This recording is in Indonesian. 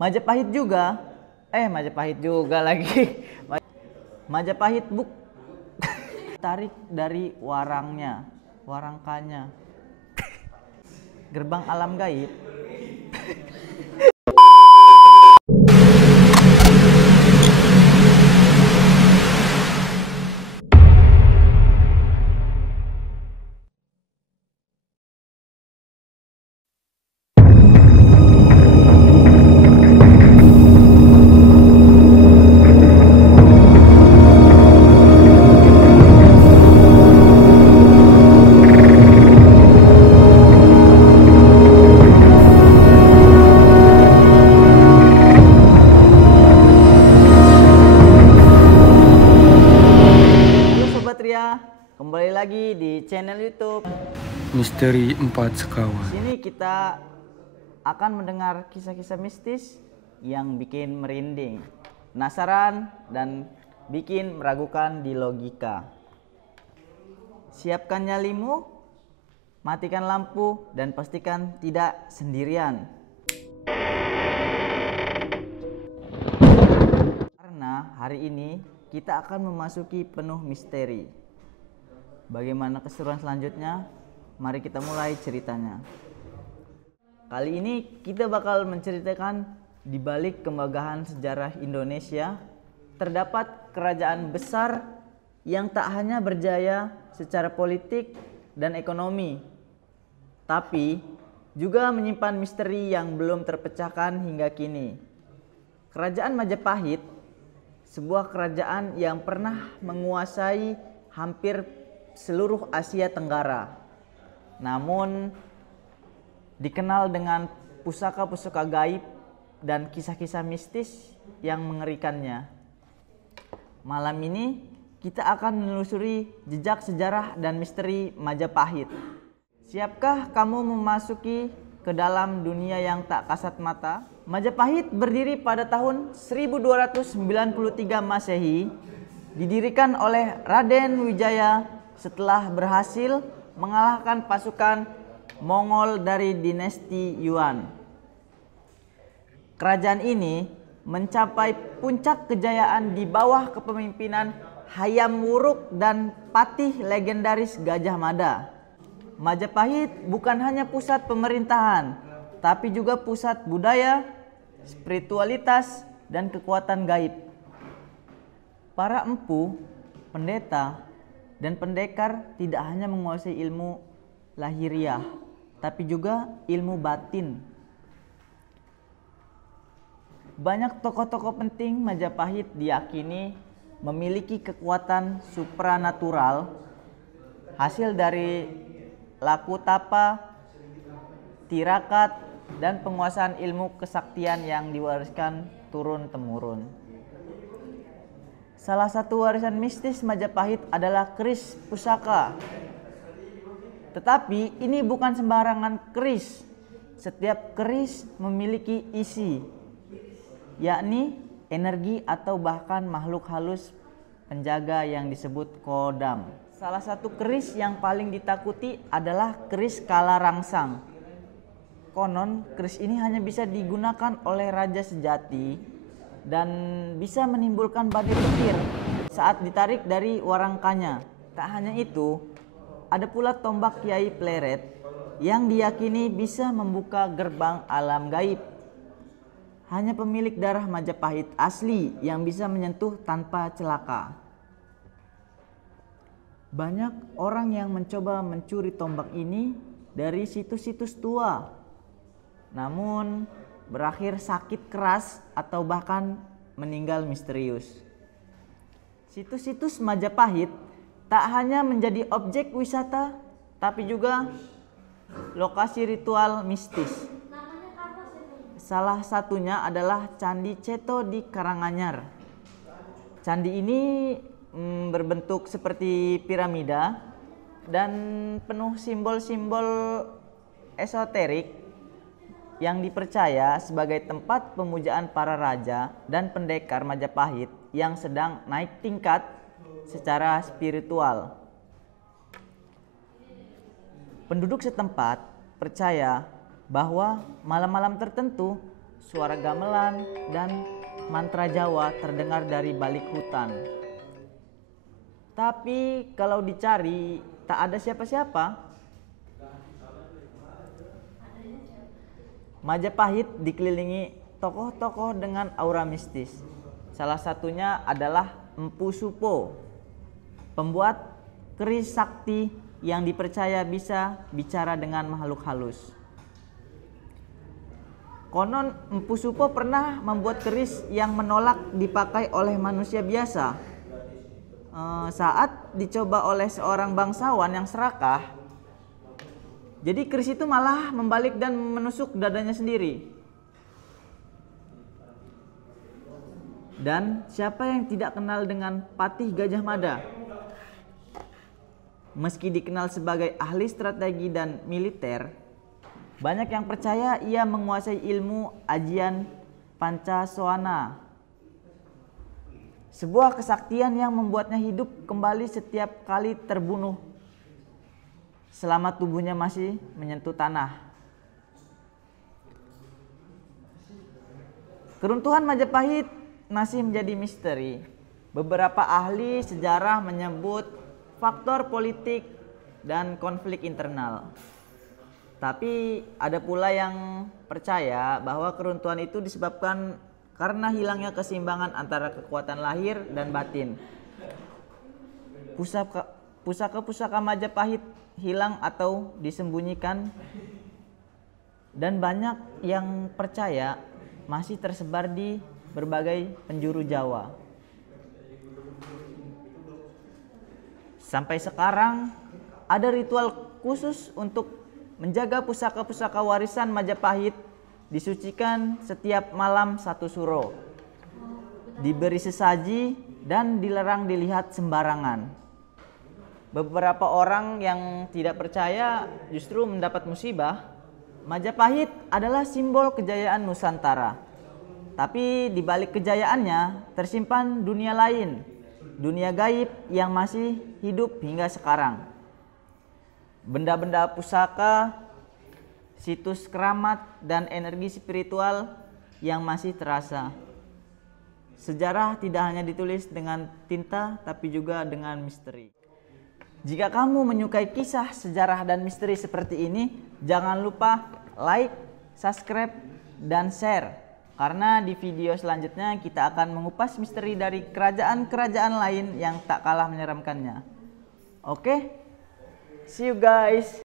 Majapahit juga. Majapahit juga lagi. Majapahit tarik dari warangkanya. Gerbang alam gaib. Kembali lagi di channel YouTube Misteri Empat Sekawan. Sini kita akan mendengar kisah-kisah mistis yang bikin merinding, penasaran, dan bikin meragukan di logika. Siapkan nyalimu, matikan lampu, dan pastikan tidak sendirian. Karena hari ini kita akan memasuki penuh misteri. Bagaimana keseruan selanjutnya? Mari kita mulai ceritanya. Kali ini kita bakal menceritakan di balik kemegahan sejarah Indonesia terdapat kerajaan besar yang tak hanya berjaya secara politik dan ekonomi, tapi juga menyimpan misteri yang belum terpecahkan hingga kini. Kerajaan Majapahit, sebuah kerajaan yang pernah menguasai hampir seluruh Asia Tenggara, namun dikenal dengan pusaka-pusaka gaib dan kisah-kisah mistis yang mengerikannya. Malam ini kita akan menelusuri jejak sejarah dan misteri Majapahit. Siapkah kamu memasuki ke dalam dunia yang tak kasat mata? Majapahit berdiri pada tahun 1293 Masehi, didirikan oleh Raden Wijaya setelah berhasil mengalahkan pasukan Mongol dari dinasti Yuan. Kerajaan ini mencapai puncak kejayaan di bawah kepemimpinan Hayam Wuruk dan patih legendaris Gajah Mada. Majapahit bukan hanya pusat pemerintahan, tapi juga pusat budaya, spiritualitas, dan kekuatan gaib. Para empu, pendeta, dan pendekar tidak hanya menguasai ilmu lahiriah, tapi juga ilmu batin. Banyak tokoh-tokoh penting Majapahit diyakini memiliki kekuatan supranatural hasil dari laku tapa, tirakat, dan penguasaan ilmu kesaktian yang diwariskan turun-temurun. Salah satu warisan mistis Majapahit adalah keris pusaka. Tetapi ini bukan sembarangan keris. Setiap keris memiliki isi, yakni energi atau bahkan makhluk halus penjaga yang disebut kodam. Salah satu keris yang paling ditakuti adalah keris Kalarangsang. Konon keris ini hanya bisa digunakan oleh raja sejati dan bisa menimbulkan badai petir saat ditarik dari warangkanya. Tak hanya itu, ada pula tombak Kiai Pleret yang diyakini bisa membuka gerbang alam gaib. Hanya pemilik darah Majapahit asli yang bisa menyentuh tanpa celaka. Banyak orang yang mencoba mencuri tombak ini dari situs-situs tua, namun berakhir sakit keras atau bahkan meninggal misterius. Situs-situs Majapahit tak hanya menjadi objek wisata, tapi juga lokasi ritual mistis. Salah satunya adalah Candi Ceto di Karanganyar. Candi ini berbentuk seperti piramida dan penuh simbol-simbol esoterik yang dipercaya sebagai tempat pemujaan para raja dan pendekar Majapahit yang sedang naik tingkat secara spiritual. Penduduk setempat percaya bahwa malam-malam tertentu suara gamelan, dan mantra Jawa terdengar dari balik hutan. Tapi kalau dicari tak ada siapa-siapa. Majapahit dikelilingi tokoh-tokoh dengan aura mistis. Salah satunya adalah Empu Supo, pembuat keris sakti yang dipercaya bisa bicara dengan makhluk halus. Konon Empu Supo pernah membuat keris yang menolak dipakai oleh manusia biasa. Saat dicoba oleh seorang bangsawan yang serakah, jadi keris itu malah membalik dan menusuk dadanya sendiri. Dan siapa yang tidak kenal dengan Patih Gajah Mada? Meski dikenal sebagai ahli strategi dan militer, banyak yang percaya ia menguasai ilmu ajian Pancasoana, sebuah kesaktian yang membuatnya hidup kembali setiap kali terbunuh selama tubuhnya masih menyentuh tanah. Keruntuhan Majapahit masih menjadi misteri. Beberapa ahli sejarah menyebut faktor politik dan konflik internal. Tapi ada pula yang percaya bahwa keruntuhan itu disebabkan karena hilangnya keseimbangan antara kekuatan lahir dan batin. Pusaka-pusaka Majapahit hilang atau disembunyikan, dan banyak yang percaya masih tersebar di berbagai penjuru Jawa. Sampai sekarang ada ritual khusus untuk menjaga pusaka-pusaka warisan Majapahit, disucikan setiap malam satu suro, diberi sesaji dan dilarang dilihat sembarangan. Beberapa orang yang tidak percaya justru mendapat musibah. Majapahit adalah simbol kejayaan Nusantara. Tapi di balik kejayaannya tersimpan dunia lain, dunia gaib yang masih hidup hingga sekarang. Benda-benda pusaka, situs keramat, dan energi spiritual yang masih terasa. Sejarah tidak hanya ditulis dengan tinta, tapi juga dengan misteri. Jika kamu menyukai kisah, sejarah, dan misteri seperti ini, jangan lupa like, subscribe, dan share. Karena di video selanjutnya kita akan mengupas misteri dari kerajaan-kerajaan lain yang tak kalah menyeramkannya. Oke, see you guys.